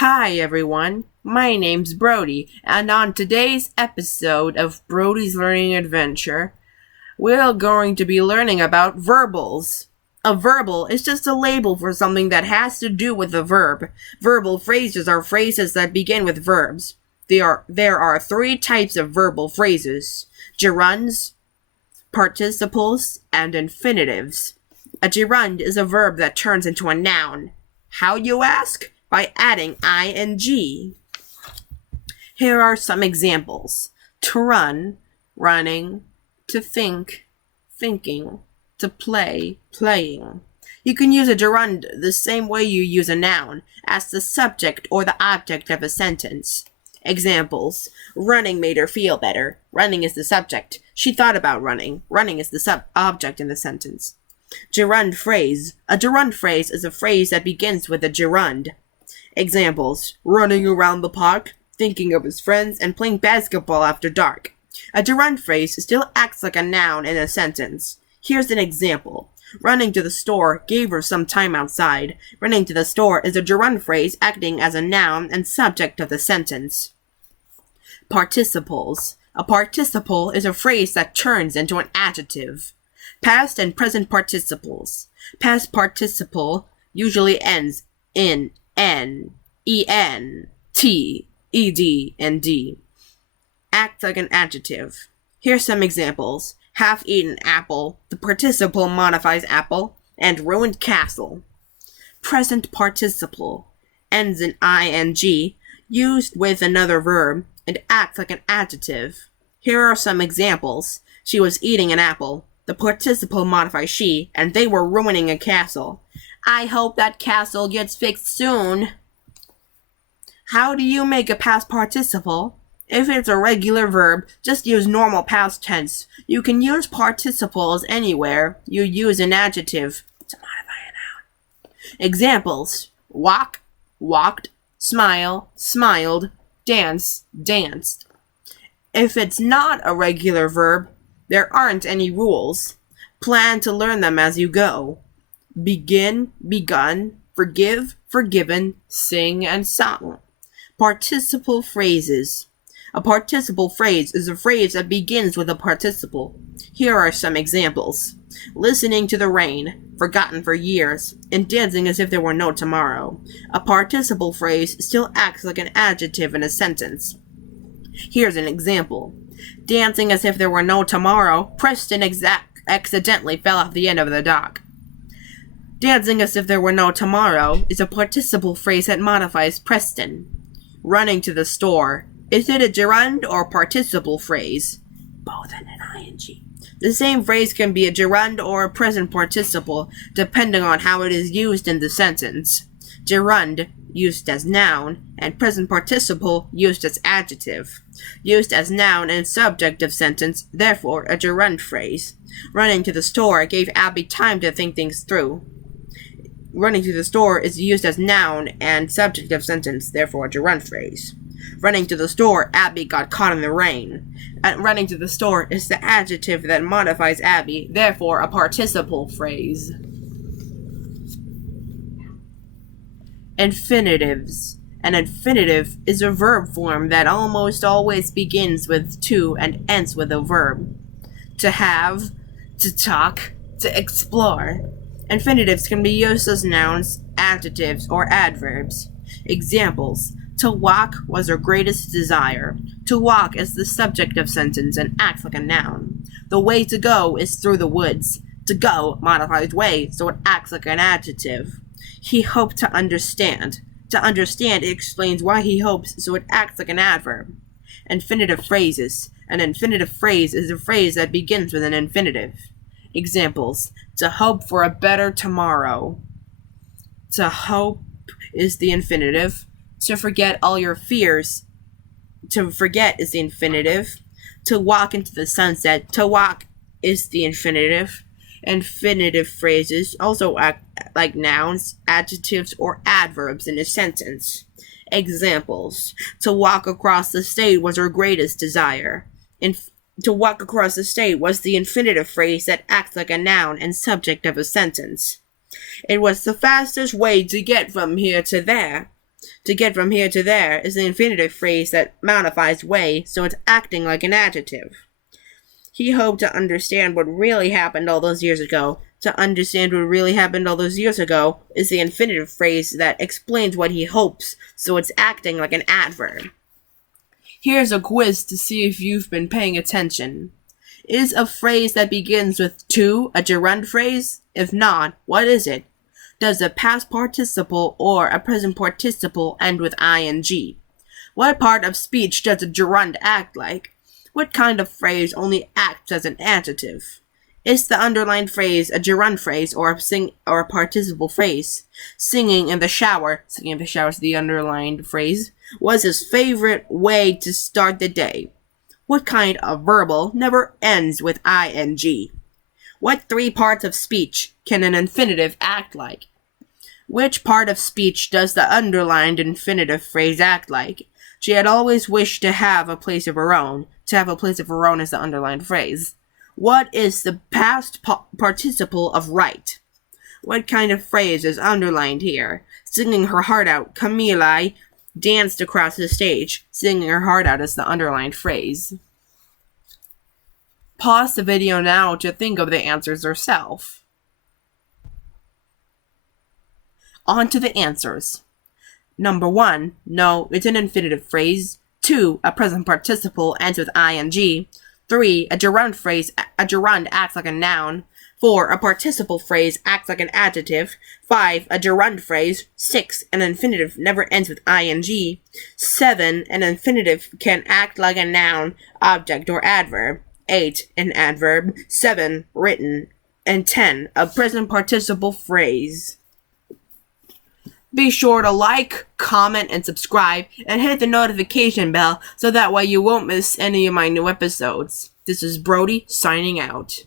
Hi everyone, my name's Brody, and on today's episode of Brody's Learning Adventure, we're going to be learning about verbals. A verbal is just a label for something that has to do with a verb. Verbal phrases are phrases that begin with verbs. There are three types of verbal phrases: gerunds, participles, and infinitives. A gerund is a verb that turns into a noun. How, you ask? By adding ing. Here are some examples: to run, running; to think, thinking; to play, playing. You can use a gerund the same way you use a noun, as the subject or the object of a sentence. Examples: running made her feel better. Running is the subject. She thought about running. Running is the object in the sentence. Gerund phrase. A gerund phrase is a phrase that begins with a gerund. Examples: running around the park, thinking of his friends, and playing basketball after dark. A gerund phrase still acts like a noun in a sentence. Here's an example: running to the store gave her some time outside. Running to the store is a gerund phrase acting as a noun and subject of the sentence. Participles. A participle is a phrase that turns into an adjective. Past and present participles. Past participle usually ends in N, EN, T, ED, and D. Act like an adjective. Here's some examples: half-eaten apple, the participle modifies apple, and ruined castle. Present participle ends in ing, used with another verb, and acts like an adjective. Here are some examples: she was eating an apple, the participle modifies she, and they were ruining a castle. I hope that castle gets fixed soon. How do you make a past participle? If it's a regular verb, just use normal past tense. You can use participles anywhere you use an adjective to modify a noun. Examples: walk, walked; smile, smiled; dance, danced. If it's not a regular verb, there aren't any rules. Plan to learn them as you go. Begin, begun; forgive, forgiven; sing, and sung. Participle phrases. A participle phrase is a phrase that begins with a participle. Here are some examples: listening to the rain, forgotten for years, and dancing as if there were no tomorrow. A participle phrase still acts like an adjective in a sentence. Here's an example: dancing as if there were no tomorrow, Preston accidentally fell off the end of the dock. Dancing as if there were no tomorrow is a participle phrase that modifies Preston. Running to the store. Is it a gerund or participle phrase? Both in an ing. The same phrase can be a gerund or a present participle, depending on how it is used in the sentence. Gerund, used as noun, and present participle, used as adjective. Used as noun and subject of sentence, therefore a gerund phrase. Running to the store gave Abby time to think things through. Running to the store is used as noun and subject of sentence, therefore a gerund phrase. Running to the store, Abby got caught in the rain. Running to the store is the adjective that modifies Abby, therefore a participle phrase. Infinitives. An infinitive is a verb form that almost always begins with to and ends with a verb. To have, to talk, to explore. Infinitives can be used as nouns, adjectives, or adverbs. Examples: to walk was her greatest desire. To walk is the subject of sentence and acts like a noun. The way to go is through the woods. To go modifies way, so it acts like an adjective. He hoped to understand. To understand, it explains why he hopes, so it acts like an adverb. Infinitive phrases. An infinitive phrase is a phrase that begins with an infinitive. Examples: to hope for a better tomorrow. To hope is the infinitive. To forget all your fears. To forget is the infinitive. To walk into the sunset. To walk is the infinitive. Infinitive phrases also act like nouns, adjectives, or adverbs in a sentence. Examples: to walk across the state was her greatest desire. To walk across the state was the infinitive phrase that acts like a noun and subject of a sentence. It was the fastest way to get from here to there. To get from here to there is the infinitive phrase that modifies way, so it's acting like an adjective. He hoped to understand what really happened all those years ago. To understand what really happened all those years ago is the infinitive phrase that explains what he hopes, so it's acting like an adverb. Here's a quiz to see if you've been paying attention. Is a phrase that begins with to a gerund phrase? If not, what is it? Does a past participle or a present participle end with ing? What part of speech does a gerund act like? What kind of phrase only acts as an adjective? Is the underlined phrase a gerund phrase or a participle phrase? Singing in the shower is the underlined phrase, was his favorite way to start the day. What kind of verbal never ends with ing? What three parts of speech can an infinitive act like? Which part of speech does the underlined infinitive phrase act like? She had always wished to have a place of her own. To have a place of her own is the underlined phrase. What is the past participle of right? What kind of phrase is underlined here? Singing her heart out, Camille danced across the stage. Singing her heart out is the underlined phrase. Pause the video now to think of the answers yourself. On to the answers. Number 1, no, it's an infinitive phrase. 2, a present participle ends with ing. 3, a gerund acts like a noun. 4, a participle phrase acts like an adjective. 5, a gerund phrase. 6, an infinitive never ends with ing. 7, an infinitive can act like a noun, object, or adverb. 8, an adverb. 7, written. And 10, a present participle phrase. Be sure to like, comment, and subscribe, and hit the notification bell so that way you won't miss any of my new episodes. This is Brody signing out.